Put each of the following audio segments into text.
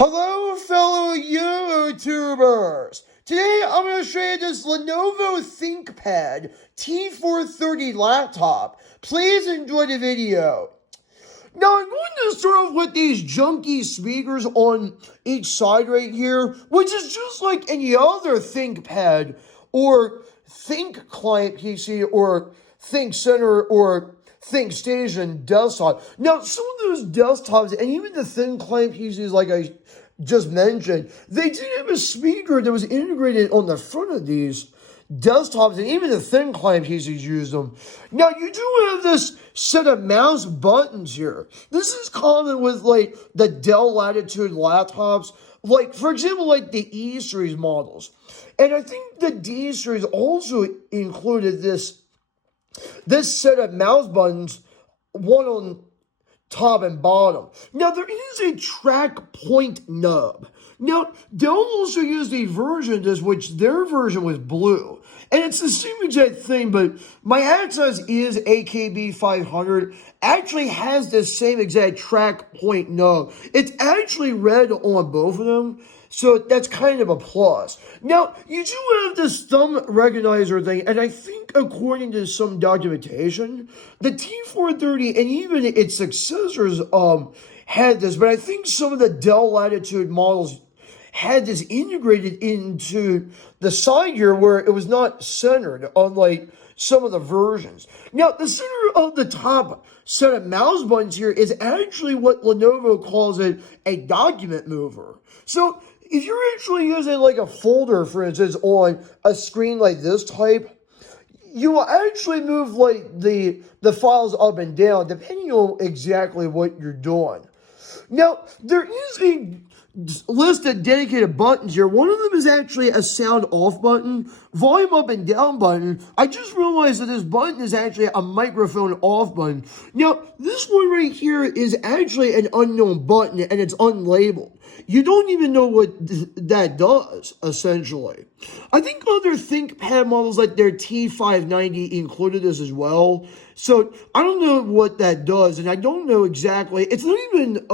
Hello, fellow YouTubers! Today, I'm going to show you this Lenovo ThinkPad T430 laptop. Please enjoy the video. Now, I'm going to start off with these junky speakers on each side right here, which is just like any other ThinkPad or Think Client PC or Think Center or ThinkStation desktop. Now, some of those desktops and even the thin client PCs, like I just mentioned, they did have a speaker that was integrated on the front of these desktops, and even the thin client PCs use them. Now, you do have this set of mouse buttons here. This is common with, like, the Dell Latitude laptops, like, for example, like the E series models. And I think the D series also included this set of mouse buttons, one on top and bottom. Now, there is a track point nub. Now, Dell also used a version of this, which their version was blue. And it's the same exact thing, but my Access is AKB 500 actually has the same exact track point nub. It's actually red on both of them, so that's kind of a plus. Now, you do have this thumb recognizer thing, and I think according to some documentation, the T430 and even its successors had this, but I think some of the Dell Latitude models had this integrated into the side here where it was not centered, unlike some of the versions. Now, the center of the top set of mouse buttons here is actually what Lenovo calls it, a document mover. So if you're actually using like a folder, for instance, on a screen like this type, you will actually move like the files up and down depending on exactly what you're doing. Now, there is a list of dedicated buttons here. One of them is actually a sound off button, volume up and down button. I just realized that this button is actually a microphone off button. Now, this one right here is actually an unknown button and it's unlabeled. You don't even know what that does, essentially. I think other ThinkPad models like their T590 included this as well. So I don't know what that does, and I don't know exactly. It's not even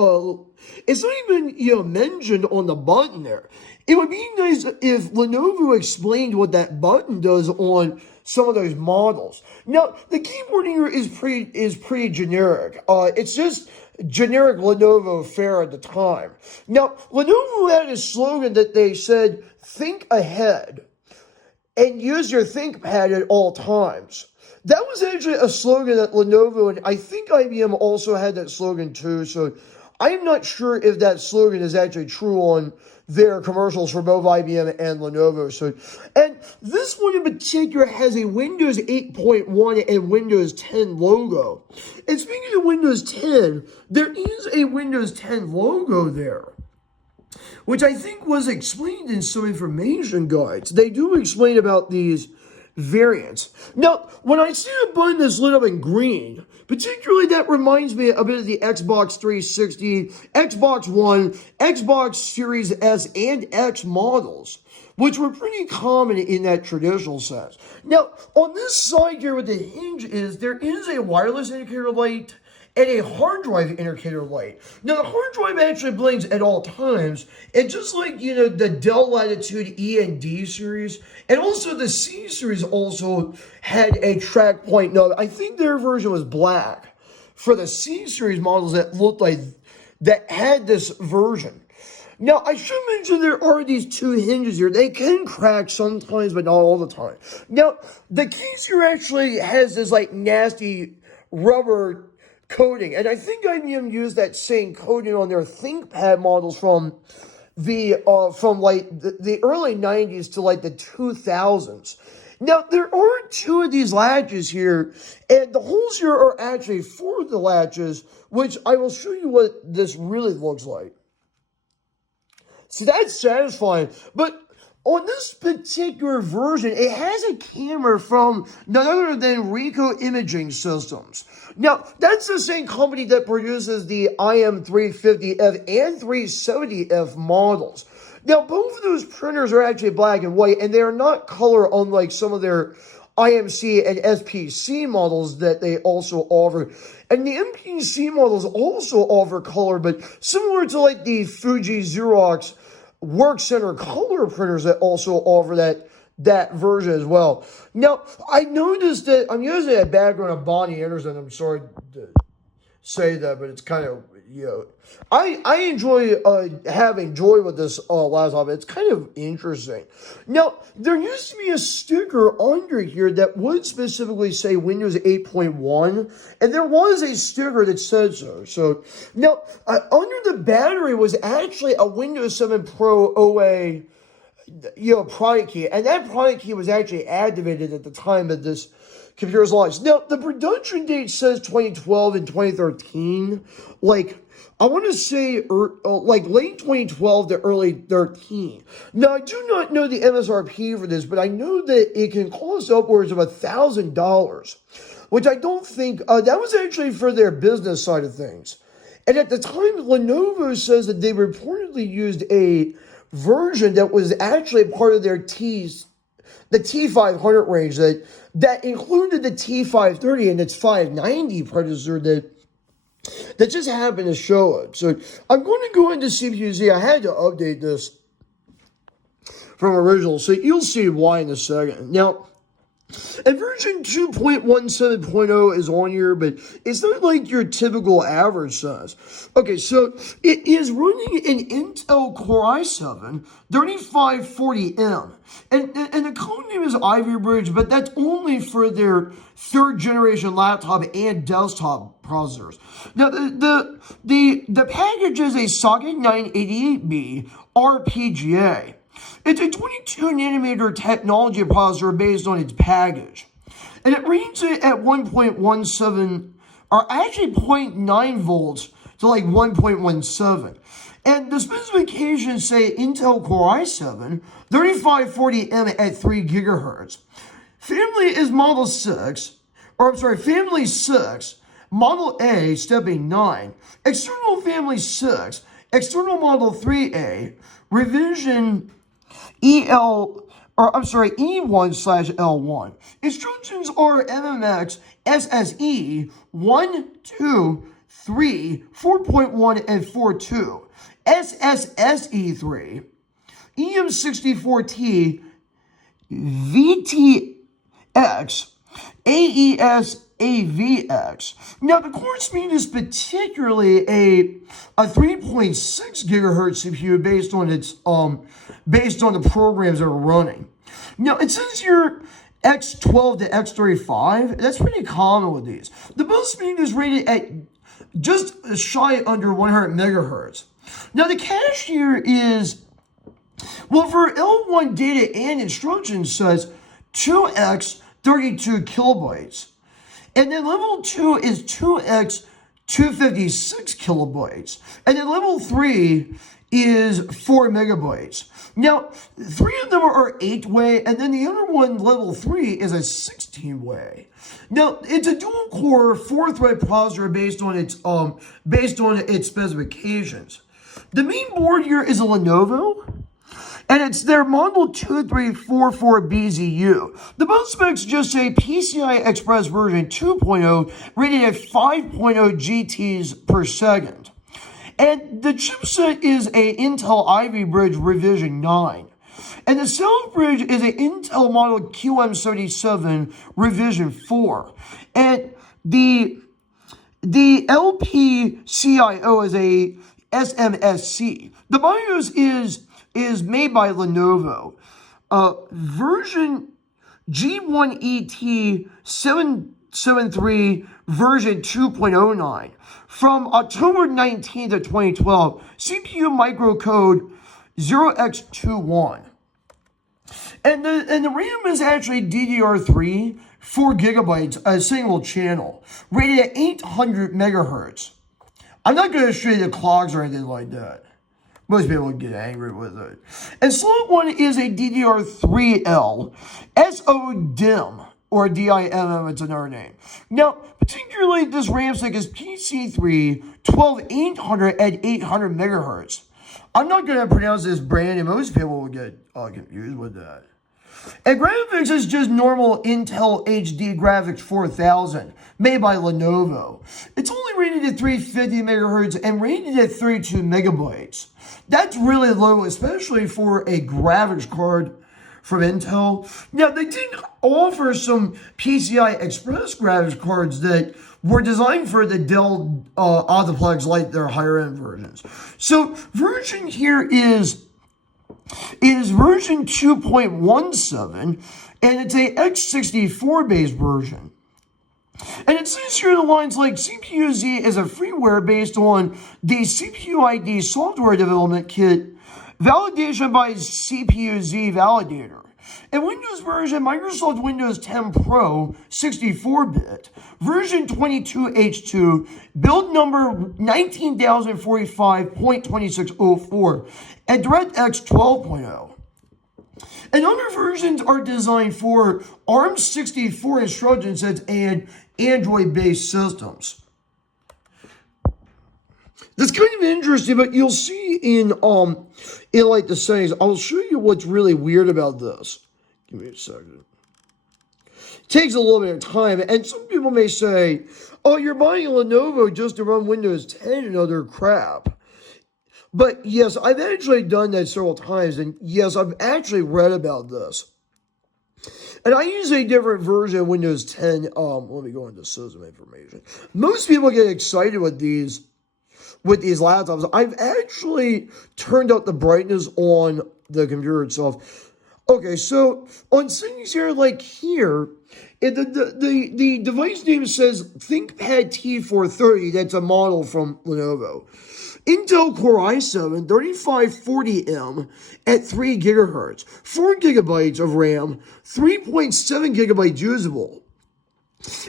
mentioned on the button there. It would be nice if Lenovo explained what that button does on some of those models. Now, the keyboard here is pretty generic. It's just generic Lenovo fare at the time. Now, Lenovo had a slogan that they said, "Think ahead and use your ThinkPad at all times." That was actually a slogan that Lenovo and I think IBM also had that slogan too. So I'm not sure if that slogan is actually true on their commercials for both IBM and Lenovo. So, and this one in particular has a Windows 8.1 and Windows 10 logo. And speaking of Windows 10, there is a Windows 10 logo there, which I think was explained in some information guides. They do explain about these variants. Now, when I see a button that's lit up in green, particularly that reminds me a bit of the Xbox 360, Xbox One, Xbox Series S, and X models, which were pretty common in that traditional sense. Now, on this side here with the hinge there is a wireless indicator light and a hard drive indicator light. Now, the hard drive actually blinks at all times, and just like, the Dell Latitude E and D series, and also the C series also had a track point nub. I think their version was black for the C series models that had this version. Now, I should mention there are these two hinges here. They can crack sometimes, but not all the time. Now, the case here actually has this, nasty rubber coating, and I think IBM used that same coating on their ThinkPad models from the early 90s to the 2000s. Now, there are two of these latches here, and the holes here are actually for the latches, which I will show you what this really looks like. So that's satisfying, but on this particular version, it has a camera from none other than Ricoh Imaging Systems. Now, that's the same company that produces the IM350F and 370F models. Now, both of those printers are actually black and white, and they are not color unlike some of their IMC and SPC models that they also offer. And the MPC models also offer color, but similar to like the Fuji Xerox Work Center color printers that also offer that version as well. Now, I noticed that I'm using a background of Bonnie Anderson. I'm sorry to say that, but it's kind of, I enjoy having joy with this laptop. It's kind of interesting. Now, there used to be a sticker under here that would specifically say Windows 8.1, and there was a sticker that said so. So, now, under the battery was actually a Windows 7 Pro OA product key, and that product key was actually activated at the time that this computer's launched. Now, the production date says 2012 and 2013. Like, I want to say, like, late 2012 to early 13. Now, I do not know the MSRP for this, but I know that it can cost upwards of $1,000, which I don't think, that was actually for their business side of things. And at the time, Lenovo says that they reportedly used a version that was actually part of their the T500 range that included the T530 and its 590 predecessor that just happened to show it. So I'm going to go into CPU-Z. I had to update this from original, so you'll see why in a second. Now, and version 2.17.0 is on here, but it's not like your typical average size. Okay, so it is running an Intel Core i7 3540M. And the code name is Ivy Bridge, but that's only for their third generation laptop and desktop processors. Now, the package is a socket 988B RPGA. It's a 22 nanometer technology processor based on its package. And it reads it at 1.17, or actually 0.9 volts to like 1.17. And the specifications say Intel Core i7, 3540M at 3 gigahertz. Family is Model 6, Family 6, Model A, stepping 9, External Family 6, External Model 3A, Revision E1/L1. Instructions are MMX SSE 1, 2, 3, 4.1, and 4.2. SSSE3, EM64T, VTX, AES-AVX. Now, the core speed is particularly a 3.6 gigahertz CPU based on the programs that are running. Now, it says here X12 to X35. That's pretty common with these. The bus speed is rated at just shy under 100 megahertz. Now, the cache here is, well, for L1 data and instructions says 2x 32 kilobytes. And then level 2 is 2x 256 kilobytes. And then level 3 is 4 megabytes. Now, 3 of them are 8-way, and then the other one, level 3, is a 16-way. Now, it's a dual-core 4-thread processor based on its specifications. The main board here is a Lenovo, and it's their model 2344BZU. The build specs just say PCI Express version 2.0, rated at 5.0 GTs per second. And the chipset is a Intel Ivy Bridge revision 9. And the sound bridge is an Intel model QM77 revision 4. And the LPCIO is a SMSC. The BIOS is made by Lenovo. Version G1ET 773 version 2.09. From October 19th of 2012, CPU microcode 0x21. And the RAM is actually DDR3, 4 gigabytes, a single channel, rated at 800 megahertz. I'm not going to show you the clocks or anything like that. Most people would get angry with it. And slot 1 is a DDR3L, SODIMM, or DIMM, it's another name. Now, particularly this RAM stick is PC3 12800 at 800 megahertz. I'm not going to pronounce this brand, and most people will get confused with that. And graphics is just normal Intel HD Graphics 4000, made by Lenovo. It's only rated at 350 megahertz and rated at 32 megabytes. That's really low, especially for a graphics card from Intel. Now, they did offer some PCI Express graphics cards that were designed for the Dell Optiplex, like their higher end versions. So, version here is version 2.17, and it's a x64 based version. And it says here the lines like CPU-Z is a freeware based on the CPU ID software development kit, validation by CPU-Z validator. And Windows version, Microsoft Windows 10 Pro 64-bit, version 22H2, build number 19045.2604, and DirectX 12.0. And other versions are designed for ARM64 instruction sets and Android-based systems. That's kind of interesting, but you'll see in like the settings. I'll show you what's really weird about this. Give me a second. It takes a little bit of time, and some people may say, "Oh, you're buying a Lenovo just to run Windows 10 and other crap." But yes, I've actually done that several times, and yes, I've actually read about this. And I use a different version of Windows 10. Let me go into system information. Most people get excited with these laptops. I've actually turned up the brightness on the computer itself. Okay, so on settings here, like here, the device name says ThinkPad T430. That's a model from Lenovo. Intel Core i7 3540M at 3 gigahertz, 4 gigabytes of RAM, 3.7 gigabytes usable.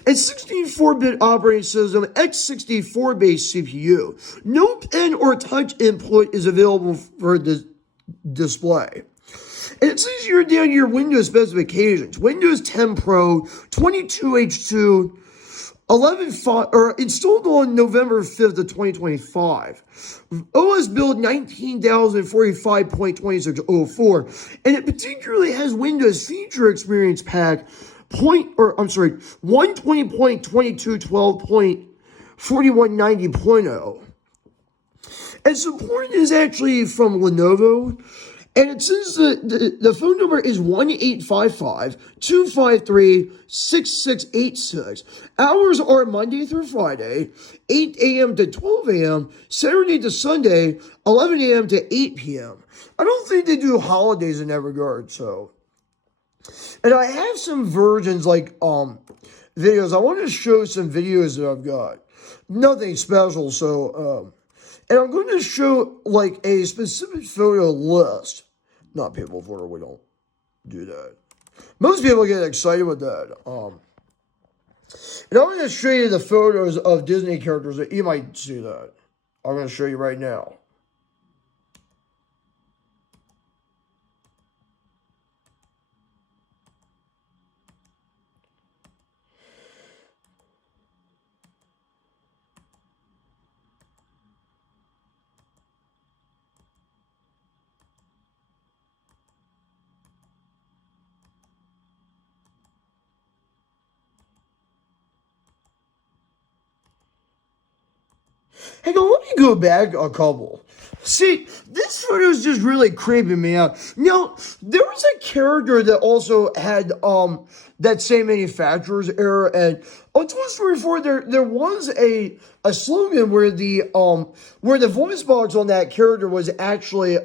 A 64-bit operating system, x64-based CPU. No pen or touch input is available for the display. And it says here down your Windows specifications. Windows 10 Pro, 22H2, 11.5, or installed on November 5th of 2025. OS build 19045.2604. And it particularly has Windows Feature Experience Pack 120.2212.4190.0. And support is actually from Lenovo. And it says the phone number is 1-855-253-6686. Hours are Monday through Friday, 8 a.m. to 12 a.m., Saturday to Sunday, 11 a.m. to 8 p.m. I don't think they do holidays in that regard, so. And I have some versions like videos. I want to show some videos that I've got. Nothing special, so and I'm going to show like a specific photo list. Not people for we don't do that. Most people get excited with that. And I'm going to show you the photos of Disney characters that you might see that. I'm going to show you right now. Hang on, let me go back a couple. See, this photo is just really creeping me out. Now, there was a character that also had that same manufacturer's error, and on Toy Story 4, there was a slogan where the voice box on that character was actually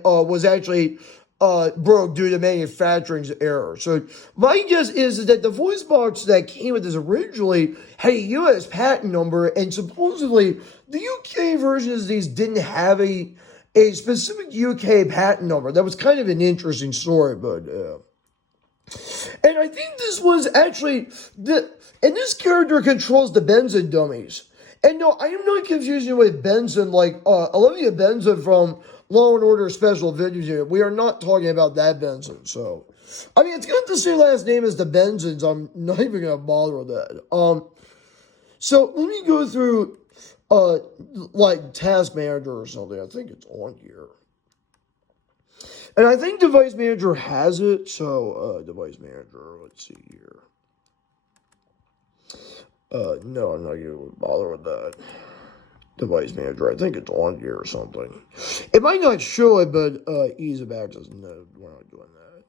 broke due to manufacturing's error. So my guess is that the voice box that came with this originally had a U.S. patent number, and supposedly the UK versions of these didn't have a specific UK patent number. That was kind of an interesting story, but and I think this was actually and this character controls the Benson dummies. And no, I am not confusing with Benson like Olivia Benson from Law and Order Special Victims Unit. We are not talking about that Benson. So, I mean, it's got the same last name as the Bensons. I'm not even gonna bother with that. So let me go through like Task Manager or something. I think it's on here. And I think Device Manager has it. So, Device Manager, let's see here. No, I'm not going to bother with that. Device Manager, I think it's on here or something. It might not show it, but ease of access, no, we're not doing that.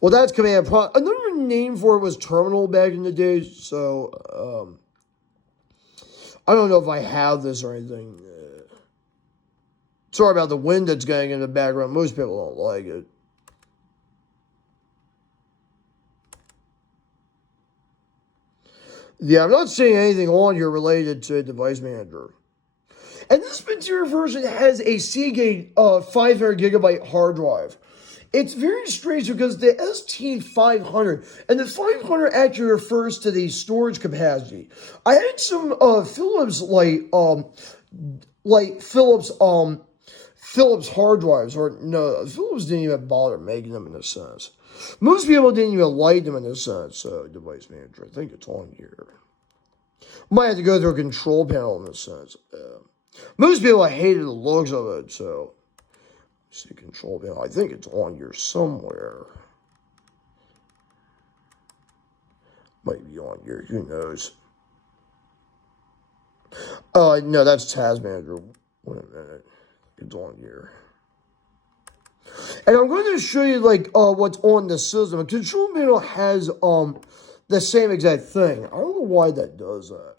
Well, that's command prompt. Another name for it was terminal back in the day, so I don't know if I have this or anything. Sorry about the wind that's going in the background. Most people don't like it. Yeah, I'm not seeing anything on here related to Device Manager. And this particular version has a Seagate 500 gigabyte hard drive. It's very strange because the ST500, and the 500 actually refers to the storage capacity. I had some Philips Philips hard drives, or no, Philips didn't even bother making them in a sense. Most people didn't even like them in a sense. Device Manager, I think it's on here. Might have to go through a control panel in a sense. Most people hated the looks of it, so let's see, control panel. I think it's on here somewhere. Might be on here. Who knows? No, that's Task Manager. Wait a minute. It's on here. And I'm going to show you what's on the system. A control panel has the same exact thing. I don't know why that does that.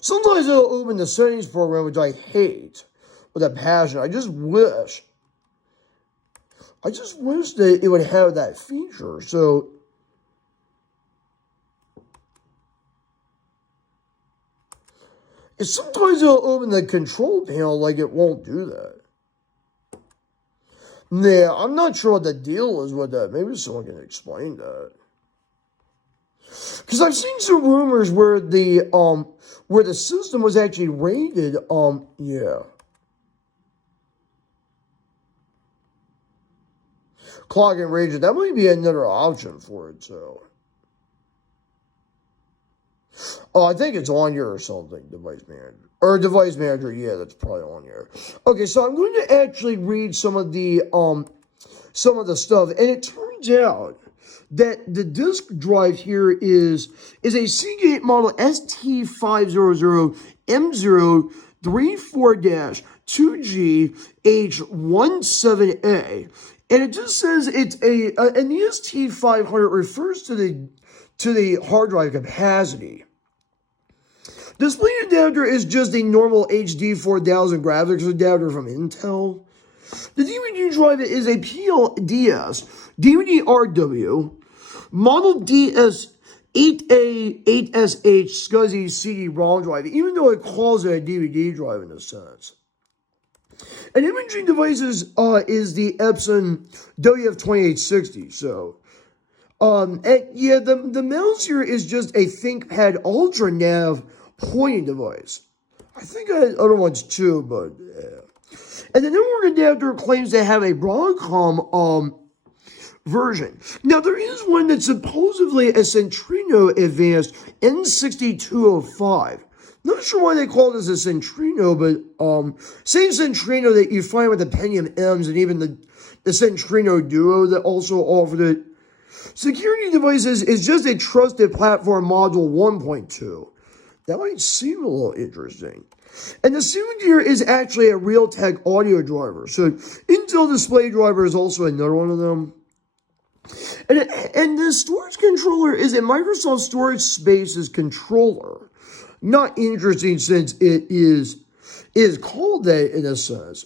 Sometimes it'll open the settings program, which I hate with a passion. I just wish that it would have that feature. So sometimes it'll open the control panel like it won't do that. Yeah, I'm not sure what the deal is with that. Maybe someone can explain that. Because I've seen some rumors where the system was actually rated, yeah. Clock and range, that might be another option for it, so. Oh, I think it's on here or something, Device Manager. Or Device Manager, yeah, that's probably on here. Okay, so I'm going to actually read some of the stuff, and it turns out that the disk drive here is a Seagate model ST500M034-2G H17A. And it just says it's and the ST500 refers to the hard drive capacity. Display adapter is just a normal HD 4000 graphics adapter from Intel. The DVD drive is a PLDS DVD-RW model DS8A 8SH SCSI CD-ROM drive, even though it calls it a DVD drive in a sense. An imaging device is the Epson WF2860. So, yeah, the mouse here is just a ThinkPad Ultra Nav pointing device. I think I had other ones too, but yeah. And the network adapter claims to have a Broadcom version. Now, there is one that's supposedly a Centrino Advanced N6205. Not sure why they call this a Centrino, but same Centrino that you find with the Pentium M's and even the Centrino Duo that also offered it. Security devices is just a trusted platform module 1.2. That might seem a little interesting. And the sound here is actually a Realtek audio driver. So Intel Display Driver is also another one of them. And the storage controller is a Microsoft Storage Spaces controller. Not interesting since it is called that in a sense.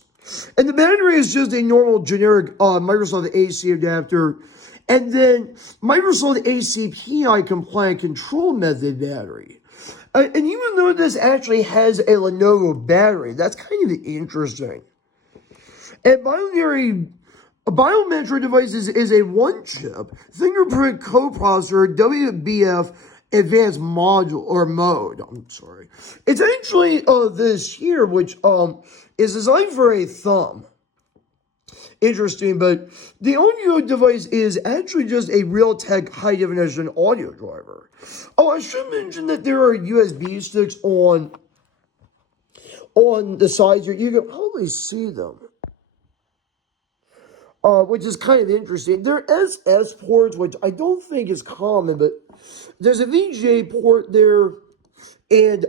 And the battery is just a normal generic Microsoft AC adapter. And then Microsoft ACPI compliant control method battery. And even though this actually has a Lenovo battery, that's kind of interesting. And biometric devices is a one-chip fingerprint coprocessor WBF advanced module or mode. I'm sorry. It's actually this here, which is designed for a thumb. Interesting, but the audio device is actually just a Realtek high-definition audio driver. Oh, I should mention that there are USB sticks on on the sides here. You can probably see them. Which is kind of interesting. They're SS ports, which I don't think is common, but there's a VGA port there and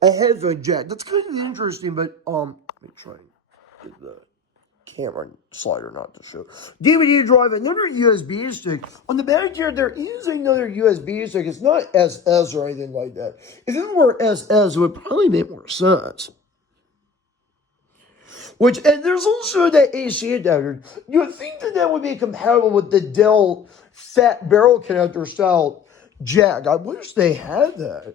a headphone jack. That's kind of interesting, but let me try and get the camera slider not to show. DVD drive, another USB stick. On the back here, there is another USB stick. It's not SS or anything like that. If it were SS, it would probably make more sense. And there's also that AC adapter. You would think that would be compatible with the Dell fat barrel connector style jack. I wish they had that.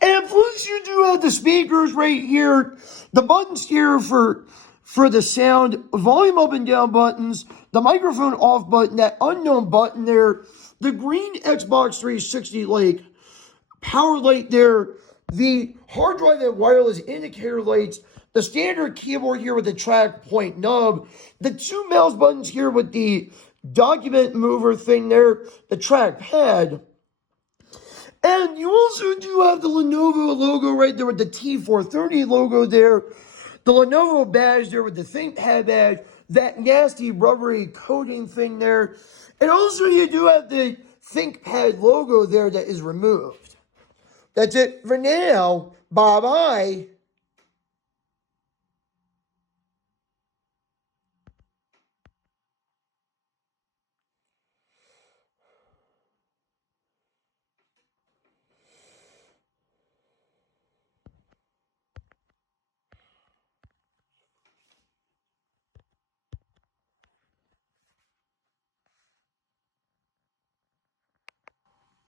And plus you do have the speakers right here, the buttons here for the sound, volume up and down buttons, the microphone off button, that unknown button there, the green Xbox 360 like power light there, the hard drive and wireless indicator lights, the standard keyboard here with the track point nub, the two mouse buttons here with the document mover thing there, the trackpad. And you also do have the Lenovo logo right there with the T430 logo there, the Lenovo badge there with the ThinkPad badge, that nasty rubbery coating thing there. And also you do have the ThinkPad logo there that is removed. That's it for now. Bye-bye.